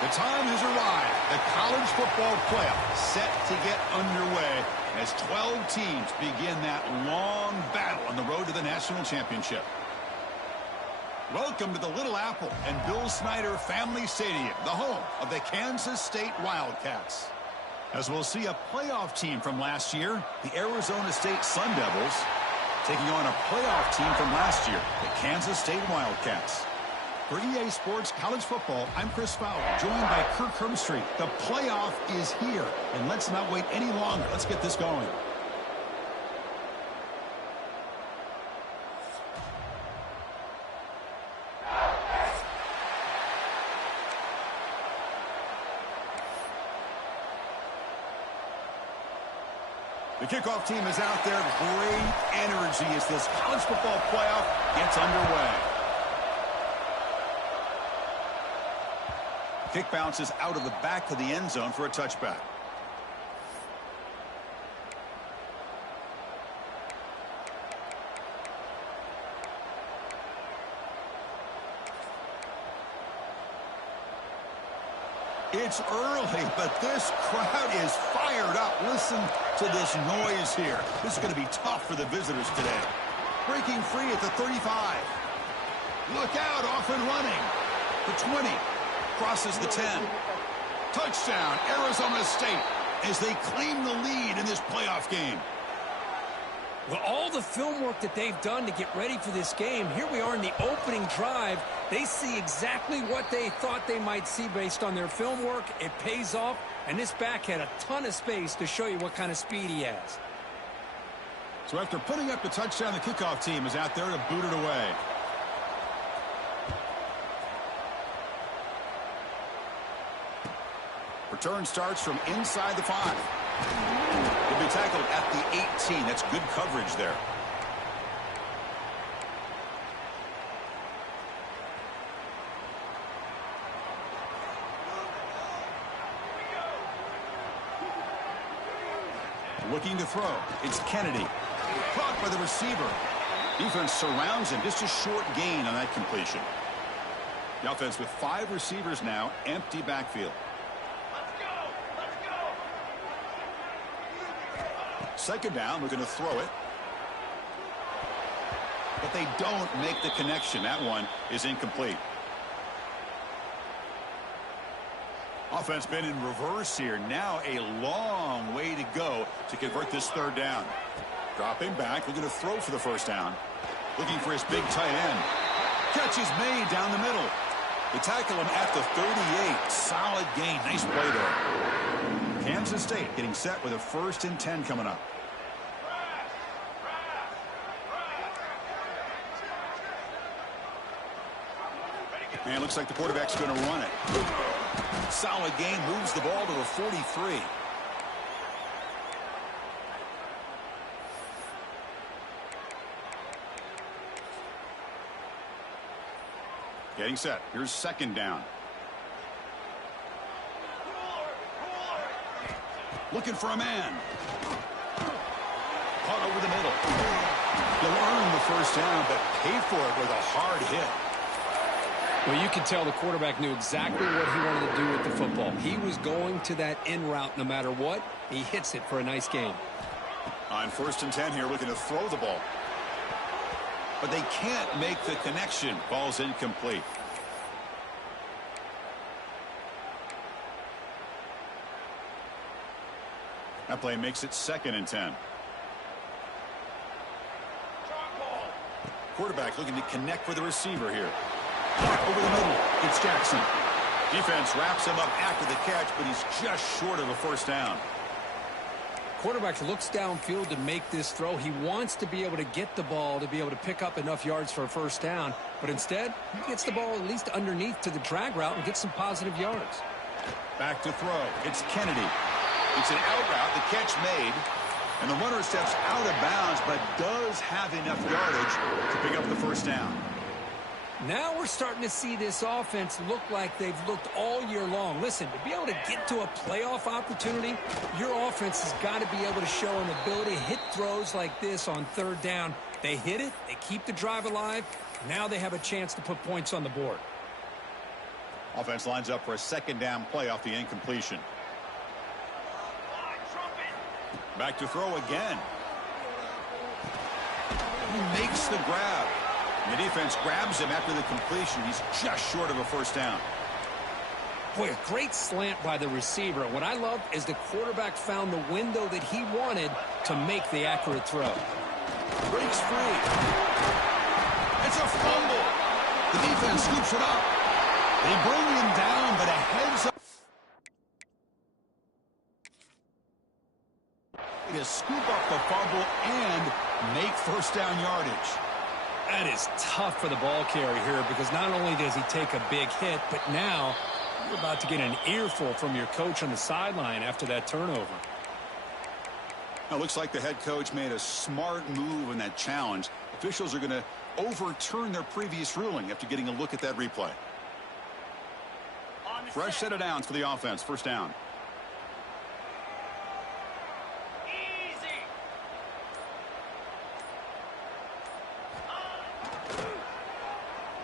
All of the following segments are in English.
The time has arrived. The college football playoff set to get underway as 12 teams begin that long battle on the road to the national championship. Welcome to the Little Apple and Bill Snyder Family Stadium, the home of the Kansas State Wildcats. As we'll see a playoff team from last year, the Arizona State Sun Devils, taking on a playoff team from last year, the Kansas State Wildcats. For EA Sports College Football, I'm Chris Fowler, joined by Kirk Herbstreit. The playoff is here, and let's not wait any longer. Let's get this going. The kickoff team is out there. Great energy as this college football playoff gets underway. Kick bounces out of the back of the end zone for a touchback. It's early, but this crowd is fired up. Listen to this noise here. This is going to be tough for the visitors today. Breaking free at the 35. Look out, off and running. The 20. Crosses the 10. Touchdown, Arizona State, as they claim the lead in this playoff game. Well, all the film work that they've done to get ready for this game, here we are in the opening drive. They see exactly what they thought they might see based on their film work. It pays off, and this back had a ton of space to show you what kind of speed he has. So after putting up the touchdown, the kickoff team is out there to boot it away. Return starts from inside the 5. He'll be tackled at the 18. That's good coverage there. Looking to throw. It's Kennedy. Caught by the receiver. Defense surrounds him. Just a short gain on that completion. The offense with 5 receivers now. Empty backfield. Second down, we're going to throw it. But they don't make the connection. That one is incomplete. Offense been in reverse here. Now a long way to go to convert this third down. Dropping back, looking to throw for the first down. Looking for his big tight end. Catch is made down the middle. They tackle him at the 38. Solid gain. Nice play there. Kansas State getting set with a 1st and 10 coming up. And looks like the quarterback's going to run it. Solid gain, moves the ball to the 43. Getting set. Here's second down. Looking for a man. Caught over the middle. He'll earn the first down, but pay for it with a hard hit. Well, you can tell the quarterback knew exactly what he wanted to do with the football. He was going to that in route no matter what. He hits it for a nice gain. On 1st and 10 here, looking to throw the ball. But they can't make the connection. Ball's incomplete. That play makes it 2nd and 10. Quarterback looking to connect with the receiver here. Over the middle, it's Jackson. Defense wraps him up after the catch, but he's just short of a first down. Quarterback looks downfield to make this throw. He wants to be able to get the ball to be able to pick up enough yards for a first down, but instead, he gets the ball at least underneath to the drag route and gets some positive yards. Back to throw. It's Kennedy. It's an out route, the catch made, and the runner steps out of bounds, but does have enough yardage to pick up the first down. Now we're starting to see this offense look like they've looked all year long. Listen, to be able to get to a playoff opportunity, your offense has got to be able to show an ability to hit throws like this on 3rd down. They hit it, they keep the drive alive. Now they have a chance to put points on the board. Offense lines up for a second down play off the incompletion. Back to throw again. He makes the grab. The defense grabs him after the completion. He's just short of a first down. Boy, a great slant by the receiver. What I love is the quarterback found the window that he wanted to make the accurate throw. Breaks free. It's a fumble. The defense scoops it up. They bring him down, but a heads up. To scoop up the fumble and make first down yardage. That is tough for the ball carrier here because not only does he take a big hit, but now you're about to get an earful from your coach on the sideline after that turnover. Now, it looks like the head coach made a smart move in that challenge. Officials are going to overturn their previous ruling after getting a look at that replay. Fresh set of downs for the offense. First down.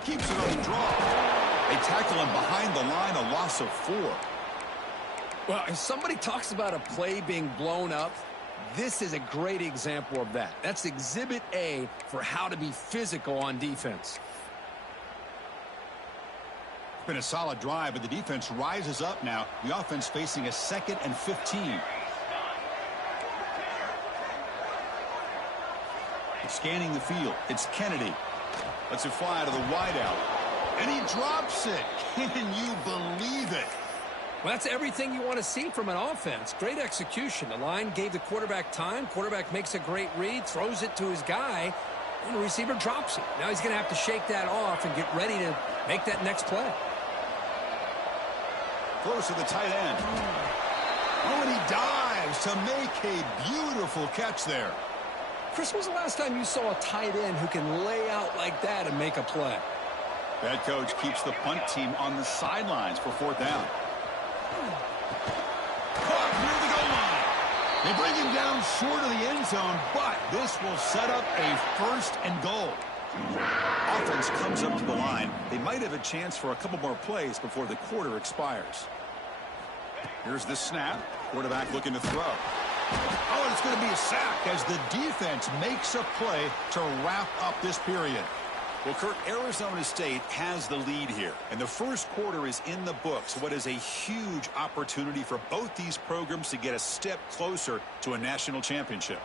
Keeps it on the draw. They tackle him behind the line, a loss of 4. Well, if somebody talks about a play being blown up, this is a great example of that. That's exhibit A for how to be physical on defense. It's been a solid drive, but the defense rises up now. The offense facing a 2nd and 15. Scanning the field. It's Kennedy. Lets it fly to the wideout. And he drops it. Can you believe it? Well, that's everything you want to see from an offense. Great execution. The line gave the quarterback time. Quarterback makes a great read, throws it to his guy, and the receiver drops it. Now he's going to have to shake that off and get ready to make that next play. Throws to the tight end. Oh, and he dives to make a beautiful catch there. Chris, when was the last time you saw a tight end who can lay out like that and make a play? Head coach keeps the punt team on the sidelines for 4th down. Caught near the goal line. They bring him down short of the end zone, but this will set up a 1st and goal. Offense comes up to the line. They might have a chance for a couple more plays before the quarter expires. Here's the snap. Quarterback looking to throw. Oh, and it's going to be a sack as the defense makes a play to wrap up this period. Well, Kurt, Arizona State has the lead here, and the first quarter is in the books. What is a huge opportunity for both these programs to get a step closer to a national championship.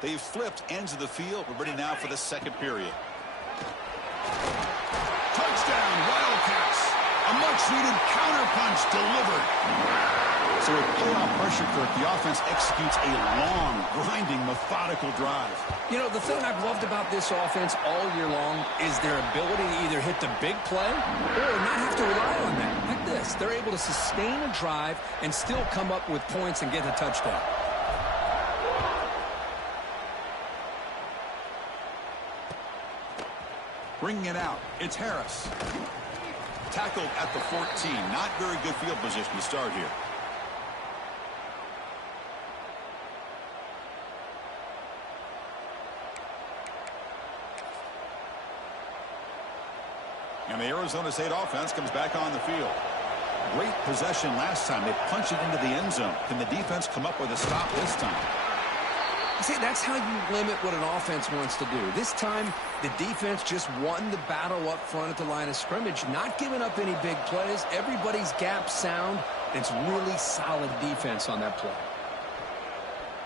They've flipped ends of the field. We're ready now for the second period. Touchdown, Wildcats. A much-needed counterpunch delivered. So with playoff pressure, Kirk, the offense executes a long, grinding, methodical drive. You know, the thing I've loved about this offense all year long is their ability to either hit the big play or not have to rely on that. Like this, they're able to sustain a drive and still come up with points and get a touchdown. Bringing it out, it's Harris. Tackled at the 14. Not very good field position to start here. And the Arizona State offense comes back on the field. Great possession last time. They punch it into the end zone. Can the defense come up with a stop this time? See, that's how you limit what an offense wants to do. This time, the defense just won the battle up front at the line of scrimmage, not giving up any big plays. Everybody's gap sound. It's really solid defense on that play.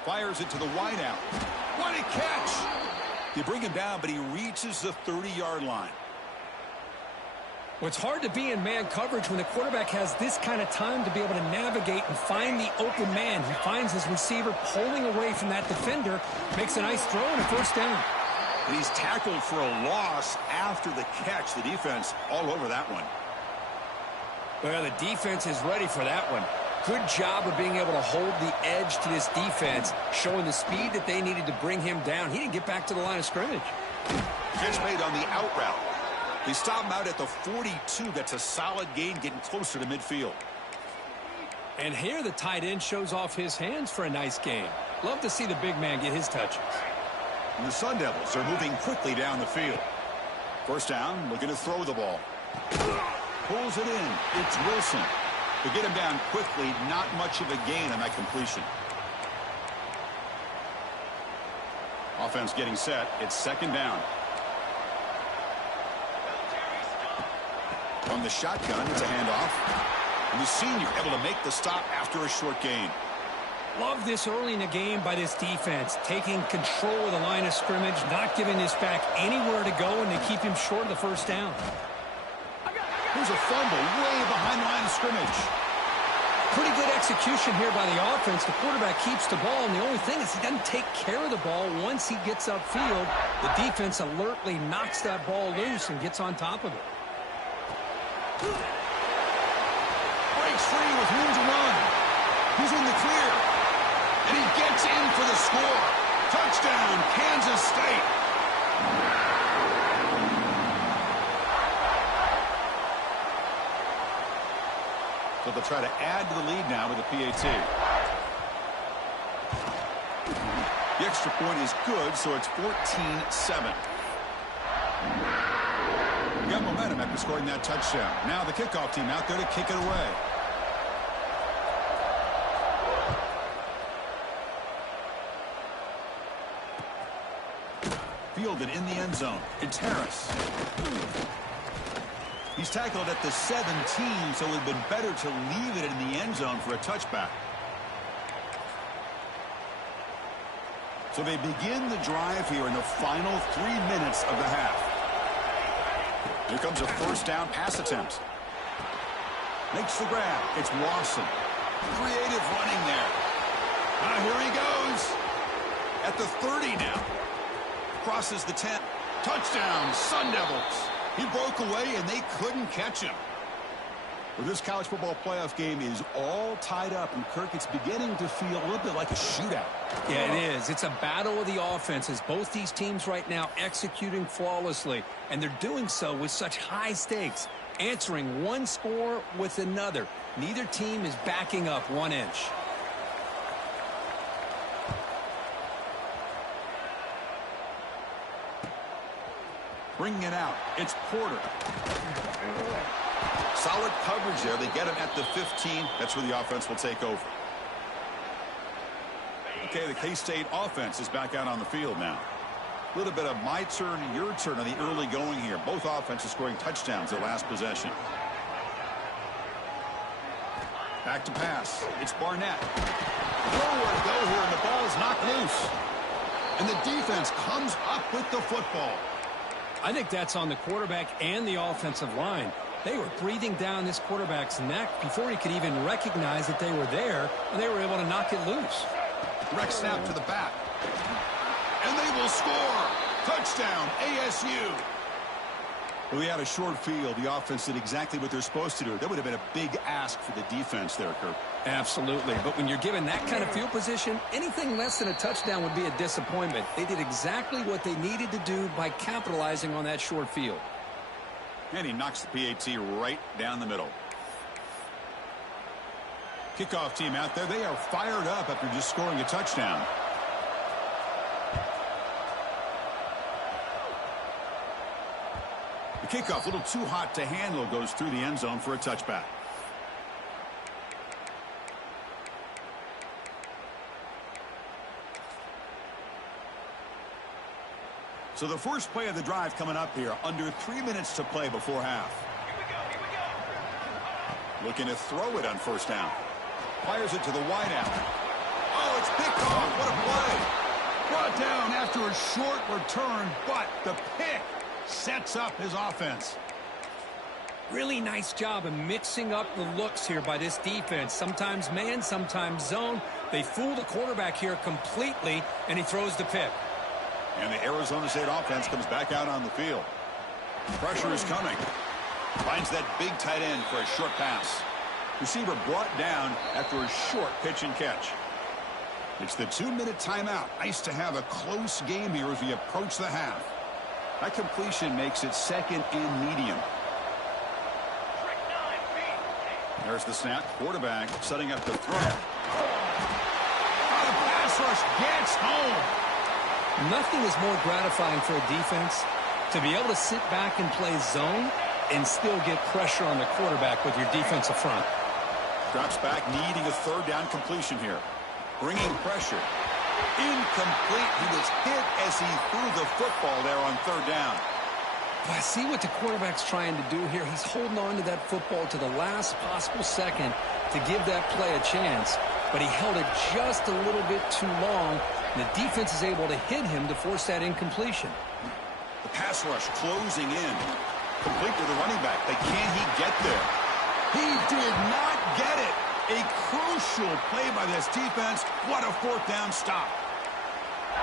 Fires it to the wideout. What a catch! They bring him down, but he reaches the 30-yard line. Well, it's hard to be in man coverage when the quarterback has this kind of time to be able to navigate and find the open man. He finds his receiver pulling away from that defender, makes a nice throw and a first down. And he's tackled for a loss after the catch. The defense all over that one. Well, the defense is ready for that one. Good job of being able to hold the edge to this defense, showing the speed that they needed to bring him down. He didn't get back to the line of scrimmage. Catch made on the out route. They stop him out at the 42. That's a solid gain, getting closer to midfield. And here the tight end shows off his hands for a nice game. Love to see the big man get his touches. And the Sun Devils are moving quickly down the field. First down, looking to throw the ball. pulls it in. It's Wilson. To get him down quickly, not much of a gain on that completion. Offense getting set. It's second down. From the shotgun, it's a handoff. And the senior able to make the stop after a short gain. Love this early in the game by this defense, taking control of the line of scrimmage, not giving this back anywhere to go, and they keep him short of the first down. Here's a fumble way behind the line of scrimmage. Pretty good execution here by the offense. The quarterback keeps the ball, and the only thing is he doesn't take care of the ball once he gets upfield. The defense alertly knocks that ball loose and gets on top of it. Breaks free with room to run. He's in the clear. And he gets in for the score. Touchdown, Kansas State. So they'll try to add to the lead now with a PAT. The extra point is good, so it's 14-7. Got momentum after scoring that touchdown. Now the kickoff team out there to kick it away. Fielded in the end zone. It's Harris. He's tackled at the 17, so it would have been better to leave it in the end zone for a touchback. So they begin the drive here in the final 3 minutes of the half. Here comes a first down pass attempt. Makes the grab. It's Lawson. Creative running there. Here he goes. At the 30 now. Crosses the 10. Touchdown, Sun Devils. He broke away, and they couldn't catch him. Well, this college football playoff game is all tied up, and Kirk, it's beginning to feel a little bit like a shootout. Yeah, it is. It's a battle of the offenses. Both these teams right now executing flawlessly, and they're doing so with such high stakes, answering one score with another. Neither team is backing up 1 inch. Bringing it out. It's Porter. Solid coverage there. They get him at the 15. That's where the offense will take over. Okay, the K-State offense is back out on the field now. A little bit of my turn, your turn on the early going here. Both offenses scoring touchdowns their last possession. Back to pass. It's Barnett. Nowhere to go here, and the ball is knocked loose. And the defense comes up with the football. I think that's on the quarterback and the offensive line. They were breathing down this quarterback's neck before he could even recognize that they were there, and they were able to knock it loose. Direct snap to the back. And they will score. Touchdown, ASU. Well, we had a short field. The offense did exactly what they're supposed to do. That would have been a big ask for the defense there, Kirk. Absolutely. But when you're given that kind of field position, anything less than a touchdown would be a disappointment. They did exactly what they needed to do by capitalizing on that short field. And he knocks the PAT right down the middle. Kickoff team out there. They are fired up after just scoring a touchdown. The kickoff, a little too hot to handle, goes through the end zone for a touchback. So the first play of the drive coming up here, under 3 minutes to play before half. Looking to throw it on first down. Fires it to the wideout. Oh, it's picked off. What a play. Brought down after a short return, but the pick sets up his offense. Really nice job of mixing up the looks here by this defense. Sometimes man, sometimes zone. They fool the quarterback here completely, and he throws the pick. And the Arizona State offense comes back out on the field. Pressure is coming. Finds that big tight end for a short pass. Receiver brought down after a short pitch and catch. It's the 2-minute timeout. Nice to have a close game here as we approach the half. That completion makes it second and medium. There's the snap. Quarterback setting up the throw. Oh, the pass rush gets home. Nothing is more gratifying for a defense to be able to sit back and play zone and still get pressure on the quarterback with your defensive front. Drops back, needing a third down completion here. Bringing pressure. Incomplete. He was hit as he threw the football there on third down. But I see what the quarterback's trying to do here. He's holding on to that football to the last possible second to give that play a chance. But he held it just a little bit too long. And the defense is able to hit him to force that incompletion. The pass rush closing in. Complete to the running back. But can he get there? He did not get it. A crucial play by this defense. What a fourth down stop.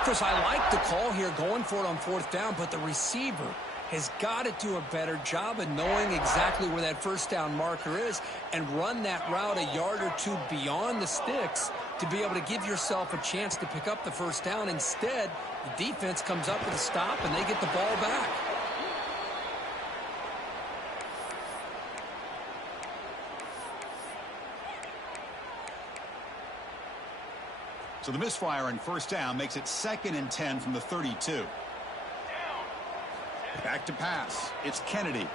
Chris, I like the call here going for it on fourth down, but the receiver has got to do a better job of knowing exactly where that first down marker is and run that route a yard or two beyond the sticks to be able to give yourself a chance to pick up the first down. Instead, the defense comes up with a stop and they get the ball back. So the misfire on first down makes it 2nd and 10 from the 32. Back to pass. It's Kennedy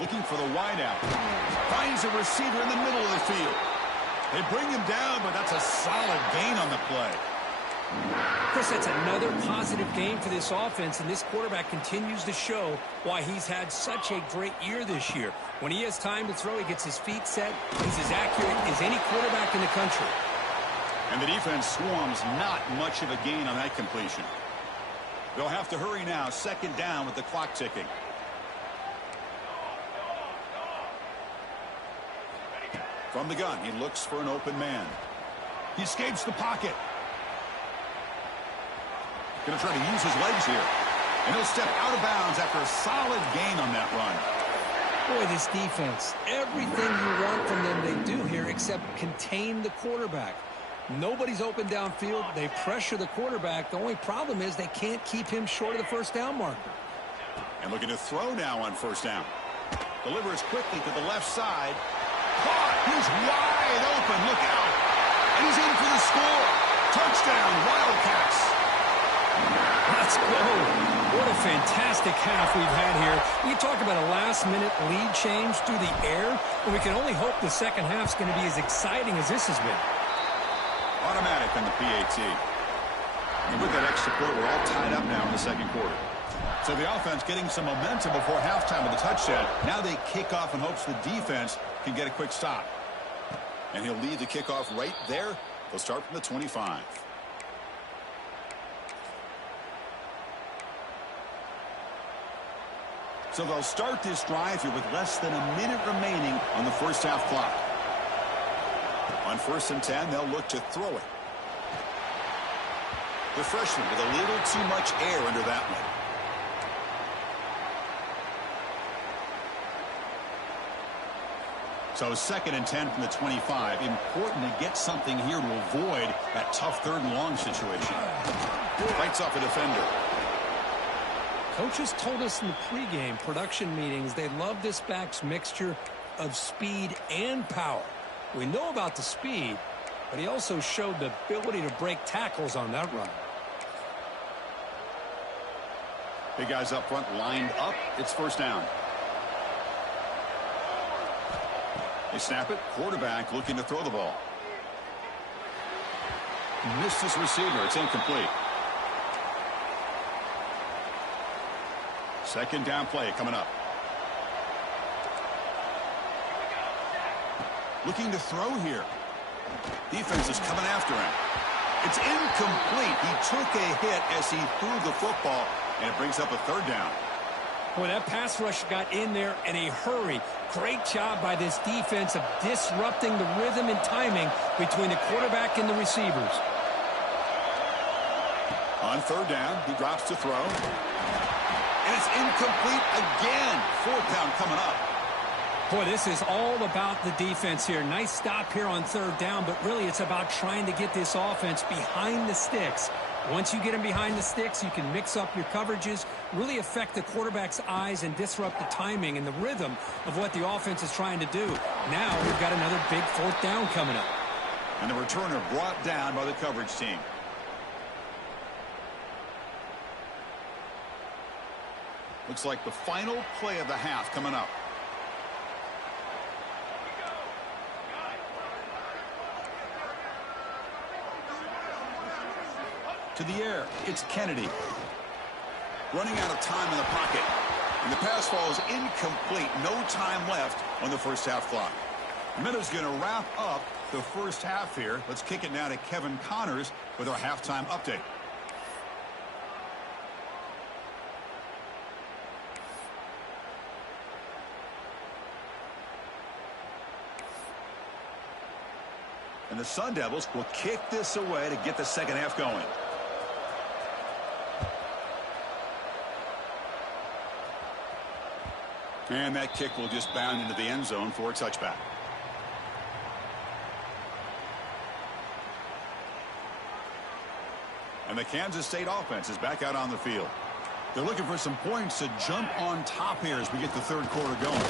looking for the wideout. Finds a receiver in the middle of the field. They bring him down, but that's a solid gain on the play. Chris, that's another positive game for this offense, and this quarterback continues to show why he's had such a great year this year. When he has time to throw, he gets his feet set. He's as accurate as any quarterback in the country. And the defense swarms, not much of a gain on that completion. They'll have to hurry now, 2nd down with the clock ticking. From the gun, he looks for an open man. He escapes the pocket. Going to try to use his legs here. And he'll step out of bounds after a solid gain on that run. Boy, this defense, everything you want from them they do here except contain the quarterback. Nobody's open downfield. They pressure the quarterback. The only problem is they can't keep him short of the first down marker. And looking to throw now on first down. Delivers quickly to the left side. Caught. He's wide open. Look out. And he's in for the score. Touchdown, Wildcats. Let's go. What a fantastic half we've had here. We talk about a last-minute lead change through the air, and we can only hope the second half's going to be as exciting as this has been. Automatic on the PAT. And with that extra point, we're all tied up now in the second quarter. So the offense getting some momentum before halftime with a touchdown. Now they kick off in hopes the defense can get a quick stop. And he'll lead the kickoff right there. They'll start from the 25. So they'll start this drive here with less than a minute remaining on the first half clock. On 1st and 10, they'll look to throw it. The freshman with a little too much air under that one. So 2nd and 10 from the 25. Important to get something here to avoid that tough 3rd and long situation. Fights off a defender. Coaches told us in the pregame production meetings they love this back's mixture of speed and power. We know about the speed, but he also showed the ability to break tackles on that run. Big guys up front lined up. It's first down. They snap it. Quarterback looking to throw the ball. Missed his receiver. It's incomplete. 2nd down play coming up. Looking to throw here. Defense is coming after him. It's incomplete. He took a hit as he threw the football, and it brings up a 3rd down. Boy, that pass rush got in there in a hurry. Great job by this defense of disrupting the rhythm and timing between the quarterback and the receivers. On 3rd down, he drops to throw. And it's incomplete again. 4th down coming up. Boy, this is all about the defense here. Nice stop here on 3rd down, but really it's about trying to get this offense behind the sticks. Once you get them behind the sticks, you can mix up your coverages, really affect the quarterback's eyes and disrupt the timing and the rhythm of what the offense is trying to do. Now we've got another big 4th down coming up. And the returner brought down by the coverage team. Looks like the final play of the half coming up. To the air, it's Kennedy. Running out of time in the pocket. And the pass falls incomplete. No time left on the first half clock. Minutes going to wrap up the first half here. Let's kick it now to Kevin Connors with our halftime update. And the Sun Devils will kick this away to get the second half going. And that kick will just bound into the end zone for a touchback. And the Kansas State offense is back out on the field. They're looking for some points to jump on top here as we get the third quarter going.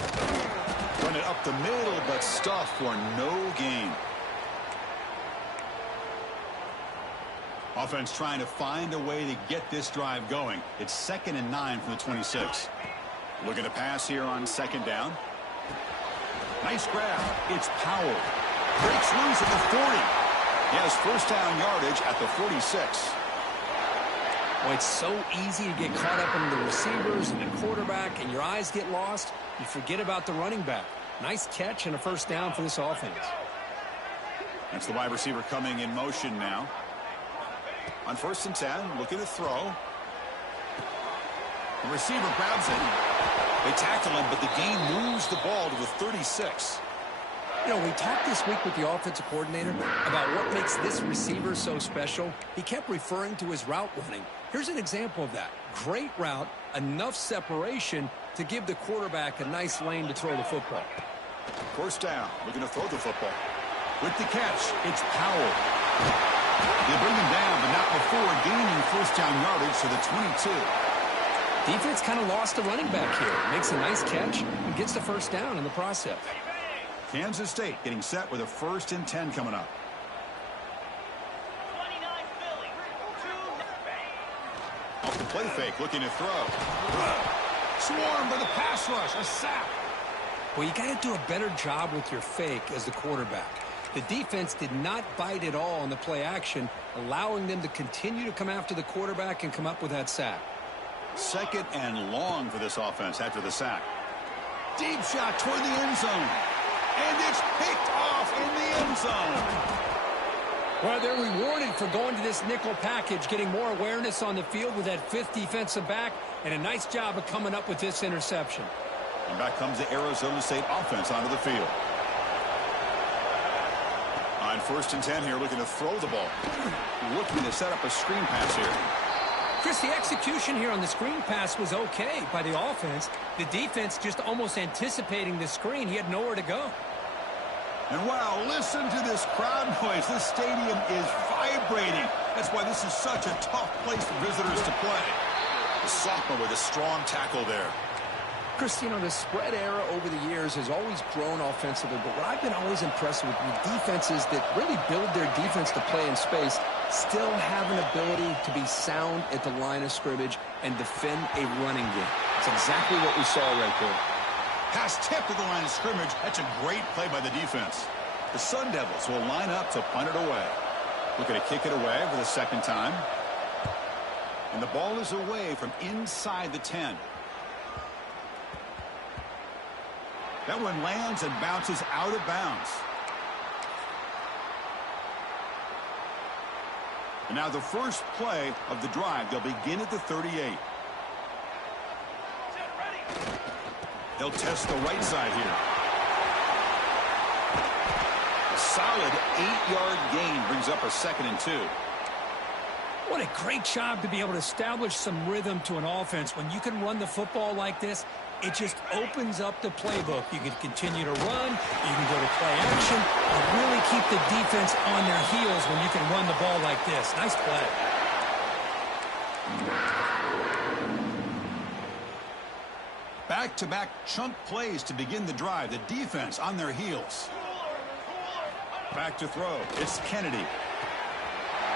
Run it up the middle, but stuff for no gain. Offense trying to find a way to get this drive going. It's 2nd and 9 from the 26. Looking to pass here on 2nd down. Nice grab. It's Powell. Breaks loose at the 40. He has first down yardage at the 46. Well, it's so easy to get caught up in the receivers and the quarterback, and your eyes get lost. You forget about the running back. Nice catch and a first down for this offense. That's the wide receiver coming in motion now. On 1st and 10, looking to throw. The receiver grabs it. They tackle him, but the gain moves the ball to the 36. You know, we talked this week with the offensive coordinator about what makes this receiver so special. He kept referring to his route running. Here's an example of that. Great route, enough separation to give the quarterback a nice lane to throw the football. First down, looking to throw the football. With the catch, it's Powell. They bring him down, but not before gaining first down yardage to the 22. Defense kind of lost the running back here. Makes a nice catch and gets the first down in the process. Kansas State getting set with a 1st and 10 coming up. Off the play fake, looking to throw. Swarmed by the pass rush, a sack. Well, you got to do a better job with your fake as the quarterback. The defense did not bite at all on the play action, allowing them to continue to come after the quarterback and come up with that sack. 2nd and long for this offense after the sack. Deep shot toward the end zone. And it's picked off in the end zone. Well, they're rewarded for going to this nickel package, getting more awareness on the field with that 5th defensive back, and a nice job of coming up with this interception. And back comes the Arizona State offense onto the field. On 1st and 10 here, looking to throw the ball. Looking to set up a screen pass here. Chris, the execution here on the screen pass was okay by the offense. The defense just almost anticipating the screen. He had nowhere to go. And wow, listen to this crowd noise. This stadium is vibrating. That's why this is such a tough place for visitors to play. The sophomore with a strong tackle there. Chris, you know, the spread era over the years has always grown offensively, but what I've been always impressed with defenses that really build their defense to play in space still have an ability to be sound at the line of scrimmage and defend a running game. That's exactly what we saw right there. Pass tipped at the line of scrimmage. That's a great play by the defense. The Sun Devils will line up to punt it away. Looking to kick it away for the 2nd time. And the ball is away from inside the 10. That one lands and bounces out of bounds. And now the first play of the drive. They'll begin at the 38. They'll test the right side here. A solid 8-yard gain brings up a 2nd and 2. What a great job to be able to establish some rhythm to an offense. When you can run the football like this, it just opens up the playbook. You can continue to run, you can go to play action, and really keep the defense on their heels when you can run the ball like this. Nice play. Back-to-back chunk plays to begin the drive. The defense on their heels. Back to throw. It's Kennedy.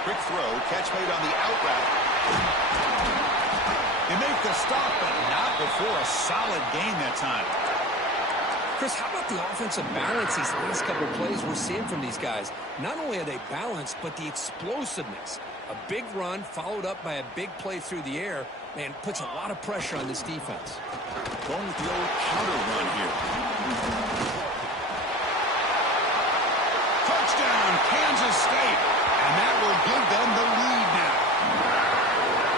Quick throw. Catch made on the out route. They make the stop, but not before a solid gain that time. Chris, how about the offensive balance these last couple of plays we're seeing from these guys? Not only are they balanced, but the explosiveness. A big run followed up by a big play through the air, man, puts a lot of pressure on this defense. Going with the old counter run here. Touchdown, Kansas State. And that will give them the lead now.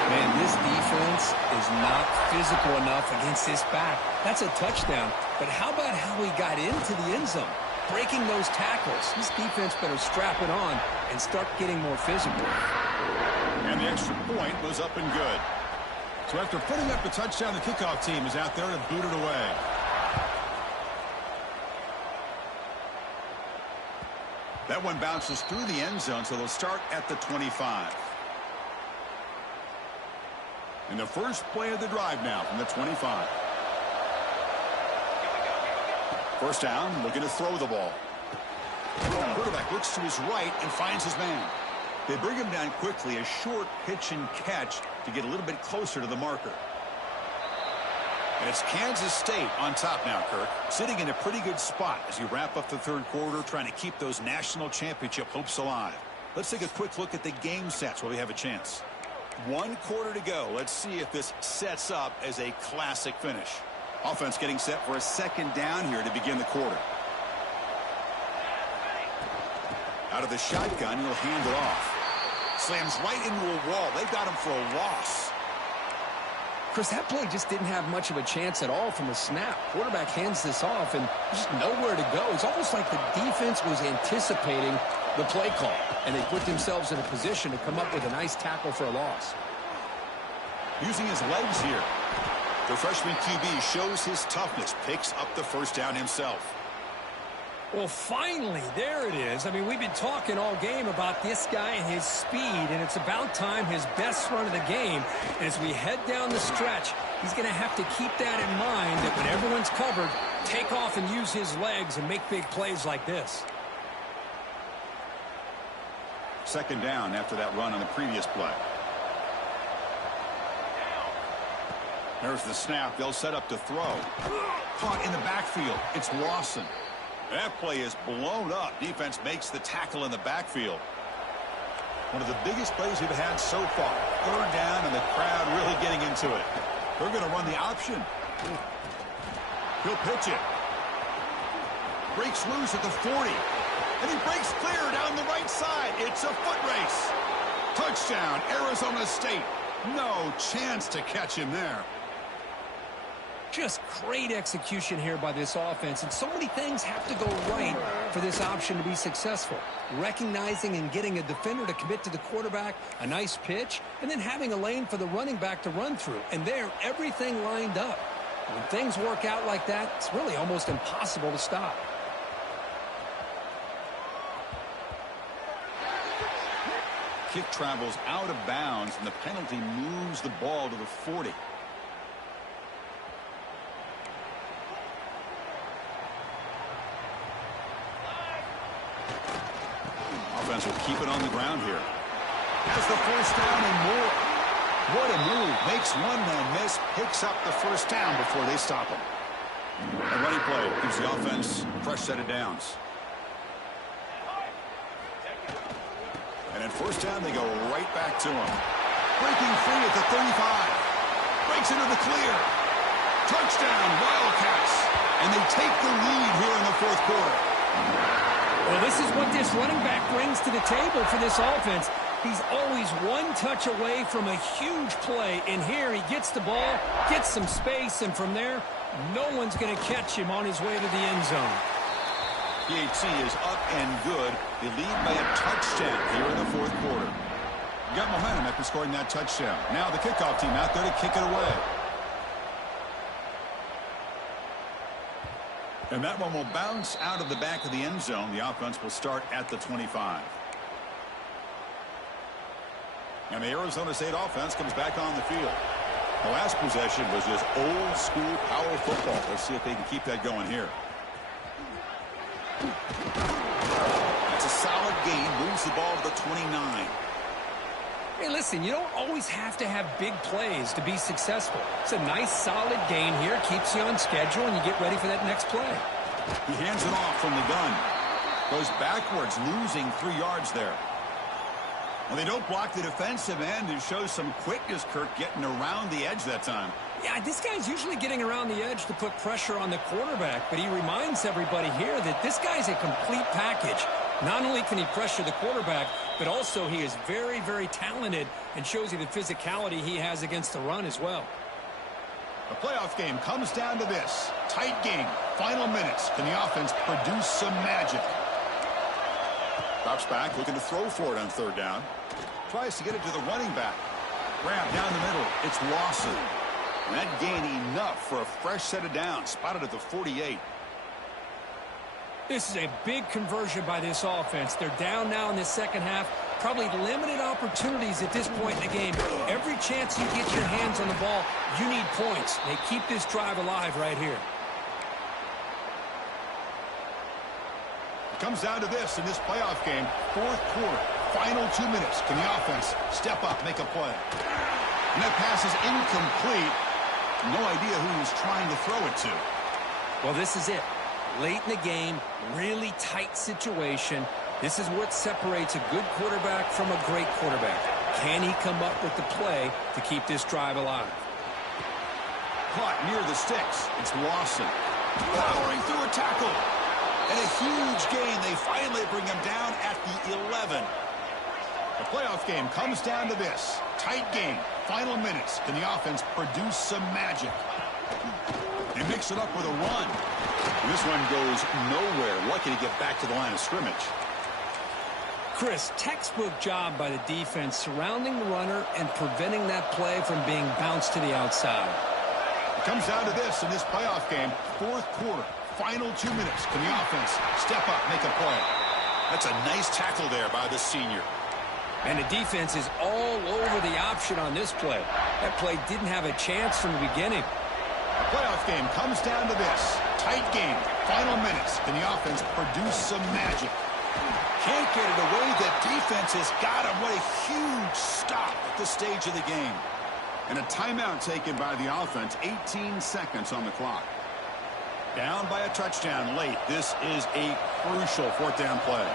Man, this defense is not physical enough against this back. That's a touchdown. But how about how he got into the end zone? Breaking those tackles. This defense better strap it on and start getting more physical. And the extra point was up and good. So after putting up the touchdown, the kickoff team is out there to boot it away. That one bounces through the end zone, so they'll start at the 25. And the first play of the drive now from the 25. First down, looking to throw the ball. The quarterback looks to his right and finds his man. They bring him down quickly, a short pitch and catch to get a little bit closer to the marker. And it's Kansas State on top now, Kirk, sitting in a pretty good spot as you wrap up the third quarter, trying to keep those national championship hopes alive. Let's take a quick look at the game sets while we have a chance. 1 quarter to go. Let's see if this sets up as a classic finish. Offense getting set for a second down here to begin the quarter. Out of the shotgun, he'll hand it off. Slams right into a wall. They got him for a loss. Chris, that play just didn't have much of a chance at all from the snap. Quarterback hands this off and just nowhere to go. It's almost like the defense was anticipating the play call, and they put themselves in a position to come up with a nice tackle for a loss. Using his legs here. The freshman QB shows his toughness, picks up the first down himself. Well, finally, there it is. I mean, we've been talking all game about this guy and his speed, and it's about time his best run of the game. And as we head down the stretch, he's going to have to keep that in mind, that when everyone's covered, take off and use his legs and make big plays like this. Second down after that run on the previous play. There's the snap. They'll set up to throw. Caught in the backfield. It's Lawson. That play is blown up. Defense makes the tackle in the backfield. One of the biggest plays we've had so far. Third down, and the crowd really getting into it. They're going to run the option. He'll pitch it. Breaks loose at the 40. And he breaks clear down the right side. It's a foot race. Touchdown, Arizona State. No chance to catch him there. Just great execution here by this offense, and so many things have to go right for this option to be successful. Recognizing and getting a defender to commit to the quarterback, a nice pitch, and then having a lane for the running back to run through. And there, everything lined up. When things work out like that, it's really almost impossible to stop. Kick travels out of bounds, and the penalty moves the ball to the 40. Offense will keep it on the ground here. Has the first down and more. What a move. Makes one man miss, picks up the first down before they stop him. A running play gives the offense a fresh set of downs. And at first down, they go right back to him. Breaking free at the 35. Breaks into the clear. Touchdown, Wildcats. And they take the lead here in the fourth quarter. Well, this is what this running back brings to the table for this offense. He's always one touch away from a huge play. And here he gets the ball, gets some space, and from there, no one's going to catch him on his way to the end zone. PHC is up and good. They lead by a touchdown here in the fourth quarter. Got momentum after scoring that touchdown. Now the kickoff team out there to kick it away. And that one will bounce out of the back of the end zone. The offense will start at the 25. And the Arizona State offense comes back on the field. The last possession was just old school power football. Let's see if they can keep that going here. That's a solid gain. Moves the ball to the 29. Hey, listen, you don't always have to have big plays to be successful. It's a nice, solid gain here. Keeps you on schedule, and you get ready for that next play. He hands it off from the gun. Goes backwards, losing 3 yards there. Well, they don't block the defensive end and show some quickness, Kirk, getting around the edge that time. Yeah, this guy's usually getting around the edge to put pressure on the quarterback, but he reminds everybody here that this guy's a complete package. Not only can he pressure the quarterback, but also he is very, very talented and shows you the physicality he has against the run as well. The playoff game comes down to this. Tight game. Final minutes. Can the offense produce some magic? Drops back, looking to throw for it on 3rd down. Tries to get it to the running back. Grab down the middle. It's Lawson. And that gained enough for a fresh set of downs. Spotted at the 48. This is a big conversion by this offense. They're down now in the second half. Probably limited opportunities at this point in the game. Every chance you get your hands on the ball, you need points. They keep this drive alive right here. It comes down to this in this playoff game. 4th quarter, final 2 minutes. Can the offense step up, make a play? And that pass is incomplete. No idea who he was trying to throw it to. Well, this is it. Late in the game, really tight situation. This is what separates a good quarterback from a great quarterback. Can he come up with the play to keep this drive alive? Caught near the sticks. It's Lawson. Powering through a tackle. And a huge gain. They finally bring him down at the 11. The playoff game comes down to this. Tight game. Final minutes. Can the offense produce some magic? They mix it up with a run. And this one goes nowhere. Lucky to get back to the line of scrimmage. Chris, textbook job by the defense surrounding the runner and preventing that play from being bounced to the outside. It comes down to this in this playoff game. 4th quarter. Final 2 minutes. Can the offense step up, make a play? That's a nice tackle there by the senior. And the defense is all over the option on this play. That play didn't have a chance from the beginning. The playoff game comes down to this. Tight game. Final minutes. Can the offense produce some magic? Can't get it away. The defense has got him. What a huge stop at this stage of the game. And a timeout taken by the offense. 18 seconds on the clock. Down by a touchdown late. This is a crucial 4th down play.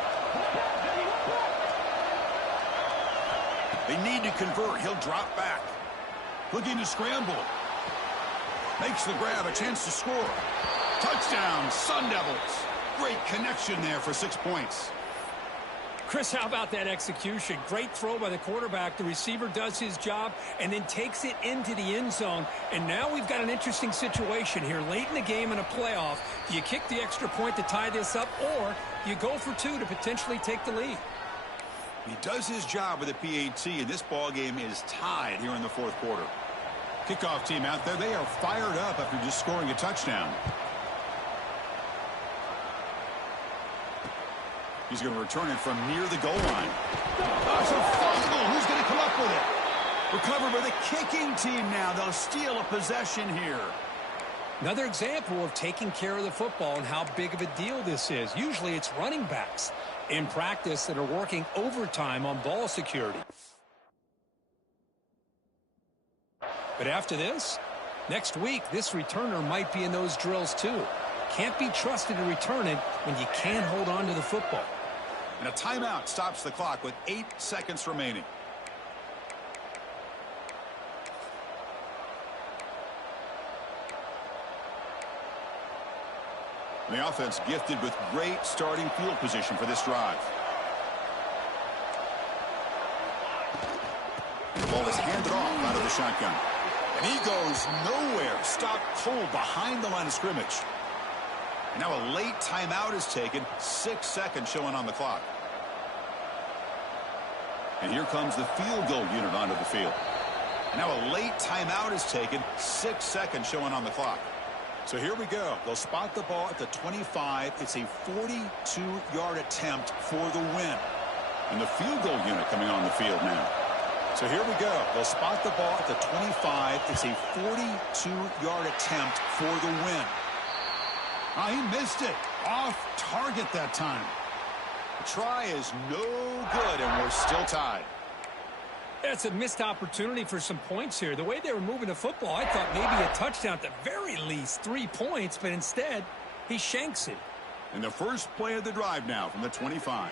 They need to convert. He'll drop back. Looking to scramble. Makes the grab. A chance to score. Touchdown, Sun Devils. Great connection there for 6 points. Chris, how about that execution? Great throw by the quarterback. The receiver does his job and then takes it into the end zone. And now we've got an interesting situation here. Late in the game in a playoff, do you kick the extra point to tie this up, or do you go for 2 to potentially take the lead? He does his job with the PAT, and this ball game is tied here in the 4th quarter. Kickoff team out there, they are fired up after just scoring a touchdown. He's going to return it from near the goal line. That's a fumble. Who's going to come up with it? Recovered by the kicking team now. They'll steal a possession here. Another example of taking care of the football and how big of a deal this is. Usually it's running backs in practice that are working overtime on ball security. But after this, next week, this returner might be in those drills too. Can't be trusted to return it when you can't hold on to the football. And a timeout stops the clock with 8 seconds remaining. And the offense gifted with great starting field position for this drive. The ball is handed off out of the shotgun. And he goes nowhere. Stopped cold behind the line of scrimmage. And now a late timeout is taken. 6 seconds showing on the clock. And here comes the field goal unit onto the field. And now a late timeout is taken. 6 seconds showing on the clock. So here we go. They'll spot the ball at the 25. It's a 42-yard attempt for the win. And the field goal unit coming on the field now. So here we go. They'll spot the ball at the 25. It's a 42-yard attempt for the win. He missed it. Off target that time. The try is no good, and we're still tied. That's a missed opportunity for some points here. The way they were moving the football, I thought maybe a touchdown at the very least, 3 points, but instead, He shanks it. And the first play of the drive now from the 25.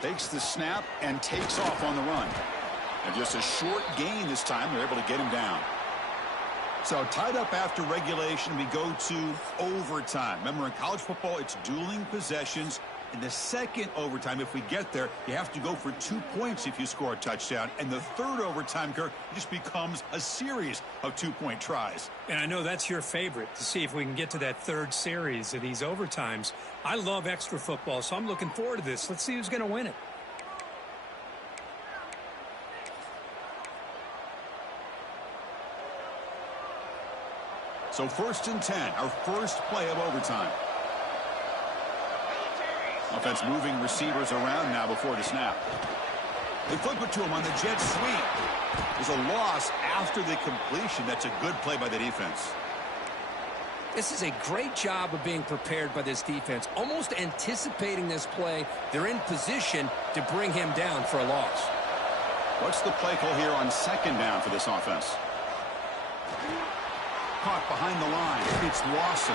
Takes the snap and takes off on the run. And just a short gain this time. They're able to get him down. So tied up after regulation, we go to overtime. Remember, in college football, it's dueling possessions. In the second overtime, if we get there, you have to go for 2 points if you score a touchdown. And the third overtime, Kirk, it just becomes a series of 2-point tries. And I know that's your favorite, to see if we can get to that third series of these overtimes. I love extra football, so I'm looking forward to this. Let's see who's going to win it. So 1st and 10, our first play of overtime. Offense moving receivers around now before the snap. They flip it to him on the jet sweep. There's a loss after the completion. That's a good play by the defense. This is a great job of being prepared by this defense. Almost anticipating this play, they're in position to bring him down for a loss. What's the play call here on 2nd down for this offense? Caught behind the line. It's Lawson.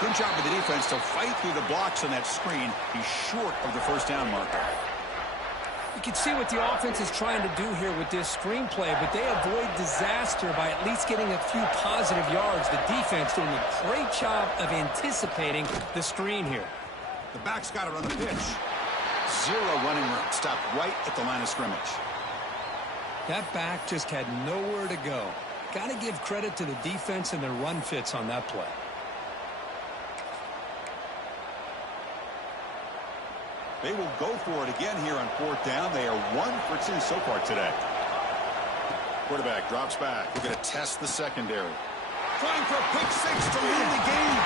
Good job of the defense to fight through the blocks on that screen. He's short of the first down marker. You can see what the offense is trying to do here with this screenplay, but they avoid disaster by at least getting a few positive yards. The defense doing a great job of anticipating the screen here. The back's got it on the pitch. Zero running room. Stopped right at the line of scrimmage. That back just had nowhere to go. Got to give credit to the defense and their run fits on that play. They will go for it again here on 4th down. They are 1 for 2 so far today. Quarterback drops back. We're going to test the secondary. Trying for a pick 6 to win the game.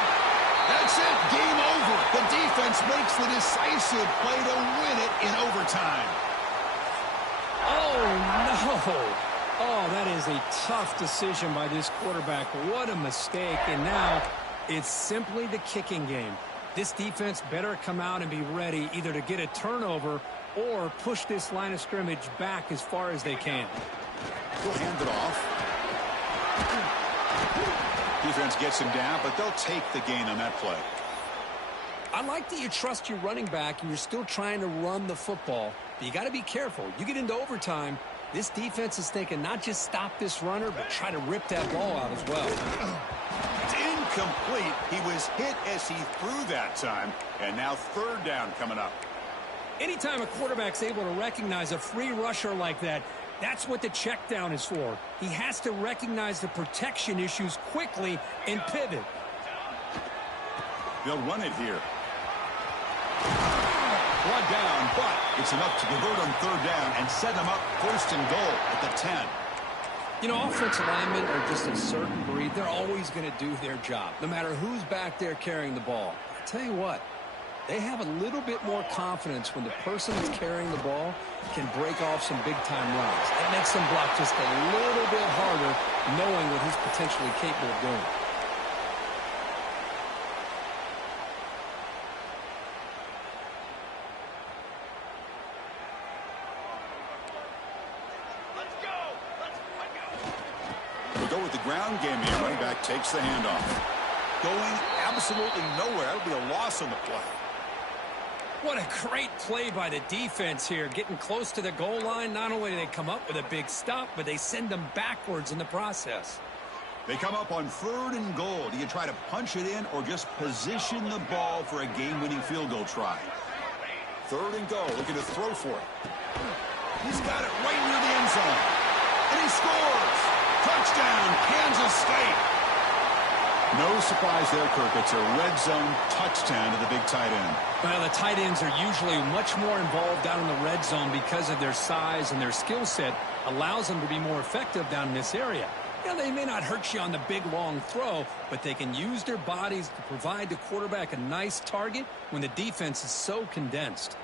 That's it. Game over. The defense makes the decisive play to win it in overtime. Oh, no. Oh, that is a tough decision by this quarterback. What a mistake. And now it's simply the kicking game. This defense better come out and be ready either to get a turnover or push this line of scrimmage back as far as they can. We'll hand it off. Defense gets him down, but they'll take the gain on that play. I like that you trust your running back and you're still trying to run the football. But you got to be careful. You get into overtime, this defense is thinking not just stop this runner, but try to rip that ball out as well. It's incomplete. He was hit as he threw that time, and now 3rd down coming up. Anytime a quarterback's able to recognize a free rusher like that, that's what the check down is for. He has to recognize the protection issues quickly and pivot. They'll run it here. Brought down, but it's enough to convert on 3rd down and set them up 1st and goal at the 10. You know, offensive linemen are just a certain breed. They're always going to do their job, no matter who's back there carrying the ball. I tell you what, they have a little bit more confidence when the person that's carrying the ball can break off some big-time runs. It makes them block just a little bit harder, knowing what he's potentially capable of doing. Go with the ground game here. Running back takes the handoff. Going absolutely nowhere. That'll be a loss on the play. What a great play by the defense here. Getting close to the goal line, not only do they come up with a big stop, but they send them backwards in the process. They come up on 3rd and goal. Do you try to punch it in or just position the ball for a game-winning field goal try? 3rd and goal. Looking to throw for it. He's got it right near the end zone. And he scores. Touchdown, Kansas State. No surprise there, Kirk. It's a red zone touchdown to the big tight end. Well, the tight ends are usually much more involved down in the red zone because of their size, and their skill set allows them to be more effective down in this area. You know, they may not hurt you on the big, long throw, but they can use their bodies to provide the quarterback a nice target when the defense is so condensed.